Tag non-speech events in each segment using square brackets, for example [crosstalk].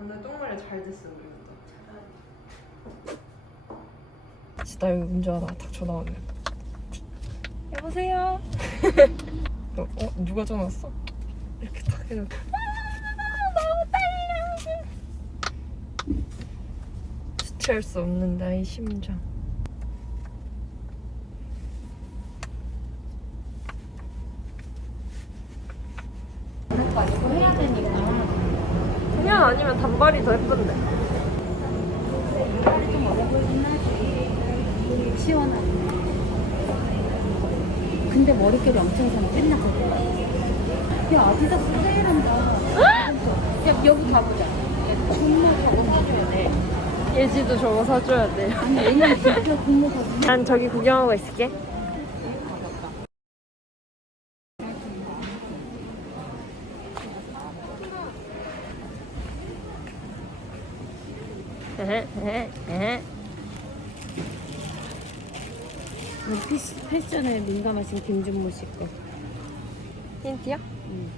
오늘 똥머리 잘 됐어 우리 오늘. 진짜 여기 운전하다가 탁 전화 오네. 여보세요. 어, 어, 누가 전화 왔어? 이렇게 탁 해놓고. 아, 너무 떨려. 주체할 수 없는 나의 심장. 이거 해야 되니까. 그냥 단발이 더 예쁜데. 시원하네. 근데 머릿결이 엄청 상 찐나거든. 야, 아디다스 세일한다. 야, 여기 가보자. 정말 저거 사줘야 돼. 예지도 저거 사줘야 돼. 아니, 왜냐면 진짜 공모거든. 난 저기 구경하고 있을게. 피스, 패션에 민감하신 김준모 씨 거. 힌트야? 응.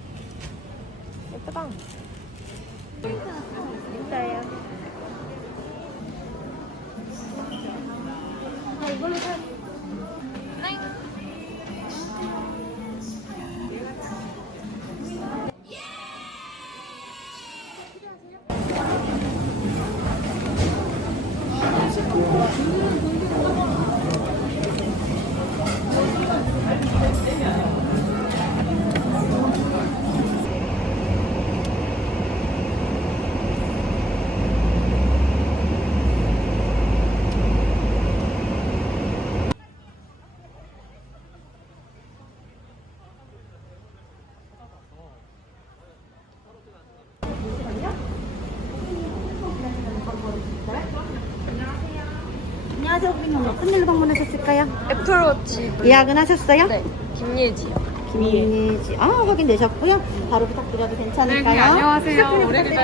예쁘다. 있어요. 아, 이걸로 사. 안녕하세요, 고객님. 어떤 일로 방문하셨을까요? 애플워치. 예약은 하셨어요? 네. 김예지요. 김예지. 아, 확인되셨고요. 바로 부탁드려도 괜찮을까요? 네, 안녕하세요. 오래. 이거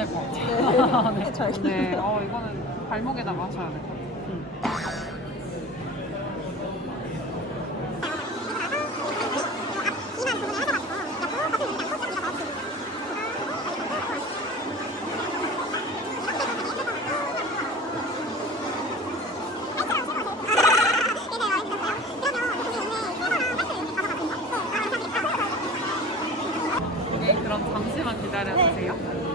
될 것 같아요. 네. [laughs] 잘 네. 어, 이거는 발목에다가 하셔야 될 것 같아요. 네, 그럼 잠시만 기다려주세요.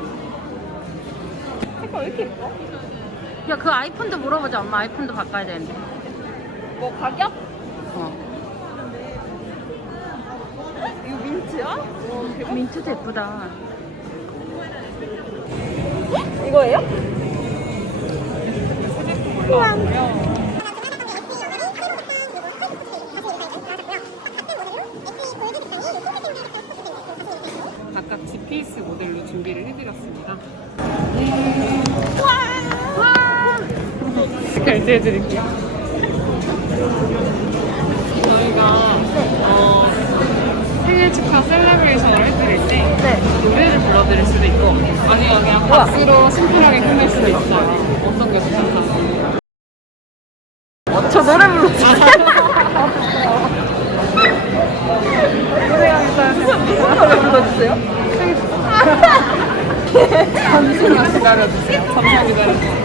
왜 이렇게 예뻐? 야, 그 아이폰도 물어보자. 엄마 아이폰도 바꿔야 되는데. 뭐 가격? 어. 이거 민트야? 와 대박. 민트도 예쁘다. 이거예요? 각각 GPS 모델로 준비를 해드렸습니다. 결제해 드릴게요. 저희가 어, 생일 축하 셀레브레이션을 해드릴 때 노래를 불러드릴 수도 있고 아니면 그냥 박수로 심플하게 끝낼 수도 있어요. 어떤 게더 좋나요? 저 노래 불러주세요. 무슨 노래 불러주세요? [laughs] 잠시만 기다려주세요. 잠시만 기다려주세요.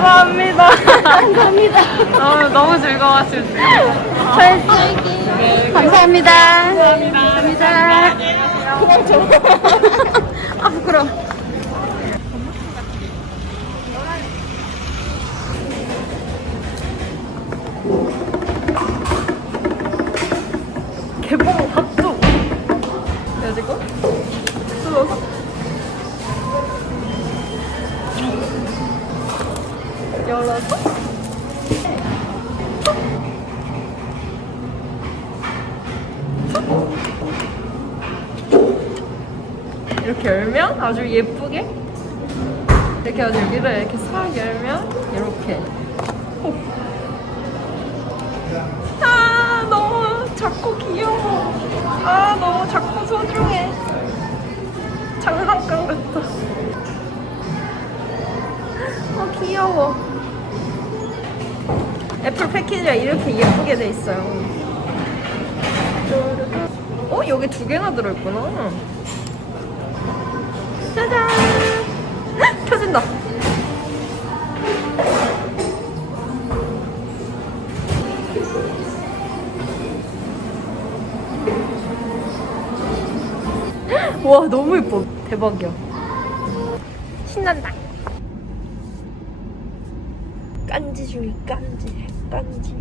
감사합니다. 너무, 너무 즐거웠습니다. 저희 감사합니다. 감사합니다. 그만 줘. 아 부끄러워. 이렇게 열면 아주 예쁘게? 이렇게 아주 여기를 이렇게 싹 열면 이렇게. 오. 아 너무 작고 귀여워. 아 너무 작고 소중해. 장난감 같다 어 귀여워. 애플 패키지가 이렇게 예쁘게 돼 있어요. 어 여기 두 개나 들어있구나. 짜잔! 헉, 켜진다. 와 너무 예뻐. 대박이야. 신난다. 깐지 중에 깐지 깐지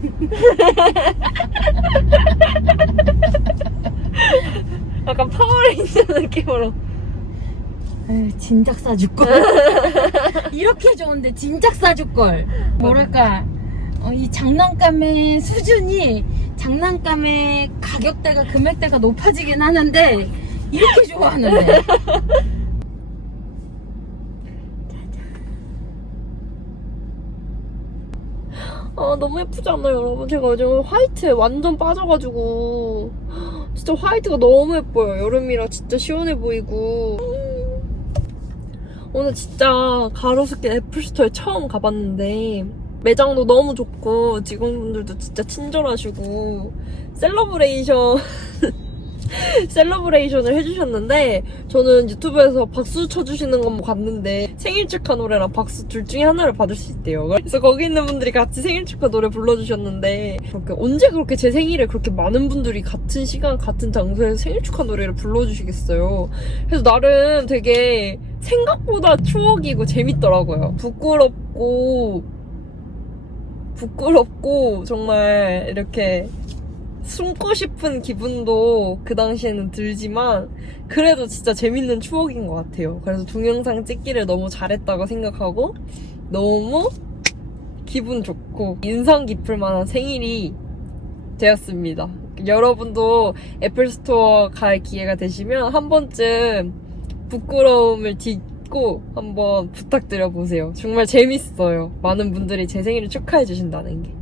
[laughs] 약간 파워레인저 느낌으로 아유, 진작 사줄 걸. [laughs] 이렇게 좋은데 진작 사줄 걸. 뭐랄까 어, 이 장난감의 수준이 장난감의 가격대가 금액대가 높아지긴 하는데 이렇게 좋아하는데. 아 너무 예쁘지 않나요 여러분 제가 요즘 화이트에 완전 빠져가지고 진짜 화이트가 너무 예뻐요. 여름이라 진짜 시원해 보이고. 오늘 진짜 가로수길 애플스토어에 처음 가봤는데 매장도 너무 좋고 직원분들도 진짜 친절하시고 셀러브레이션 [laughs] 셀러브레이션을 해주셨는데 저는 유튜브에서 박수 쳐주시는 것만 봤는데 생일 축하 노래랑 박수 둘 중에 하나를 받을 수 있대요. 그래서 거기 있는 분들이 같이 생일 축하 노래 불러주셨는데 그렇게 언제 그렇게 제 생일에 그렇게 많은 분들이 같은 시간 같은 장소에서 생일 축하 노래를 불러주시겠어요. 그래서 나름 되게 생각보다 추억이고 재밌더라고요. 부끄럽고 부끄럽고 정말 이렇게 숨고 싶은 기분도 그 당시에는 들지만 그래도 진짜 재밌는 추억인 것 같아요. 그래서 동영상 찍기를 너무 잘했다고 생각하고 너무 기분 좋고 인상 깊을 만한 생일이 되었습니다. 여러분도 애플스토어 갈 기회가 되시면 한 번쯤 부끄러움을 딛고 한번 부탁드려 보세요. 정말 재밌어요. 많은 분들이 제 생일을 축하해 주신다는 게.